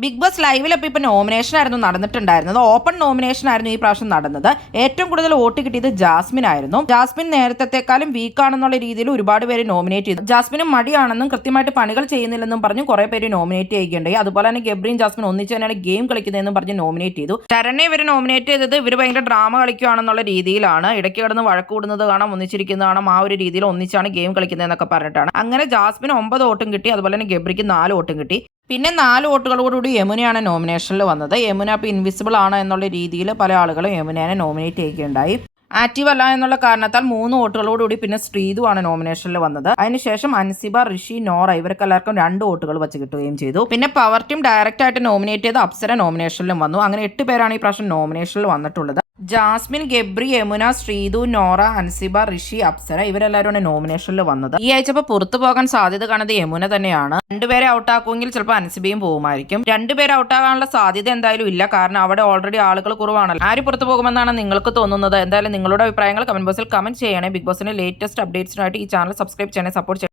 Big boss ലൈവിൽ ഇപ്പോൾ nomination ആയിരുന്നു നടന്നിട്ടുണ്ടായിരുന്നത്. ഓപ്പൺ നോമിനേഷൻ ആയിരുന്നു ഈ പ്രാവശ്യം നടന്നത്. ഏറ്റവും കൂടുതൽ വോട്ട് കിട്ടിയത് ജാസ്മിൻ ആയിരുന്നു. ജാസ്മിൻ നേരത്തെക്കാളും വീക്കാണെന്നുള്ള രീതിയിൽ ഒരുപാട് പേര് നോമിനേറ്റ് ചെയ്തു. ജാസ്മിനും മടിയാണെന്നും കൃത്യമായിട്ട് പണികൾ ചെയ്യുന്നില്ലെന്നും പറഞ്ഞ് കുറെ പേര് നോമിനേറ്റ് ചെയ്യുകയുണ്ടായി. അതുപോലെ തന്നെ ഗബ്രിയും ജാസ്മിൻ ഒന്നിച്ച് തന്നെയാണ് ഗെയിം കളിക്കുന്നതെന്നും പറഞ്ഞ് നോമിനേറ്റ് ചെയ്തു. ശരണ്യെ ഇവർ നോമിനേറ്റ് ചെയ്തത് ഇവർ ഭയങ്കര ഡ്രാമ കളിക്കുകയാണെന്നുള്ള രീതിയിലാണ്. ഇടയ്ക്ക് കിടന്ന് വഴക്ക് കൂടുന്നത് കാണാം, ഒന്നിച്ചിരിക്കുന്നത് കാണാം. ആ ഒരു രീതിയിൽ ഒന്നിച്ചാണ് ഗെയിം കളിക്കുന്നതെന്നൊക്കെ പറഞ്ഞിട്ടാണ്. അങ്ങനെ ജാസ്മിന് 9 വോട്ടും കിട്ടി. അതുപോലെ തന്നെ ഗബ്രിക്ക് 4 വോട്ടും കിട്ടി. പിന്നെ 4 വോട്ടുകളോടുകൂടി യമുനയാണ് നോമിനേഷനിൽ വന്നത്. യമുന ഇപ്പോൾ ഇൻവിസിബിൾ ആണ് എന്നുള്ള രീതിയിൽ പല ആളുകളും യമുനയെ നോമിനേറ്റ് ചെയ്യുകയുണ്ടായി. ആക്റ്റീവ് അല്ല എന്നുള്ള കാരണത്താൽ 3 വോട്ടുകളോടുകൂടി പിന്നെ ശ്രീതു ആണ് നോമിനേഷനിൽ വന്നത്. അതിനുശേഷം അൻസിബ, ഋഷി, നോറ ഇവർക്കെല്ലാവർക്കും 2 വോട്ടുകൾ വെച്ച് കിട്ടുകയും ചെയ്തു. പിന്നെ പവർ ടീം ഡയറക്റ്റ് ആയിട്ട് നോമിനേറ്റ് ചെയ്ത് അപ്സര നോമിനേഷനിലും വന്നു. അങ്ങനെ 8 പേരാണ് ഈ പ്രാവശ്യം നോമിനേഷനിൽ വന്നിട്ടുള്ളത്. ജാസ്മിൻ, ഗബ്രി, യമുന, ശ്രീതു, നോറ, അൻസിബ, ഋഷി, അപ്സര ഇവരെല്ലാവരുമാണ് നോമിനേഷനിൽ വന്നത്. ഈ ആഴ്ച ഇപ്പോൾ പുറത്തു പോകാൻ സാധ്യത കാണുന്നത് യമുന തന്നെയാണ്. 2 പേരെ ഔട്ടാക്കുമെങ്കിൽ ചിലപ്പോൾ അൻസിബയും പോകുമായിരിക്കും. 2 പേരെ ഔട്ടാകാനുള്ള സാധ്യത എന്തായാലും ഇല്ല. കാരണം അവിടെ ഓൾറെഡി ആളുകൾ കുറവാണല്ലോ. ആര് പുറത്തു പോകുമെന്നാണ് നിങ്ങൾക്ക് തോന്നുന്നത്? എന്തായാലും നിങ്ങളുടെ അഭിപ്രായങ്ങൾ കമന്റ് ബോക്സിൽ കമന്റ് ചെയ്യണേ. ബിഗ് ബോസിന്റെ ലേറ്റസ്റ്റ് അപ്ഡേറ്റ്സിനായിട്ട് ഈ ചാനൽ സബ്സ്ക്രൈബ് ചെയ്യണേ, സപ്പോർട്ട് ചെയ്യണേ.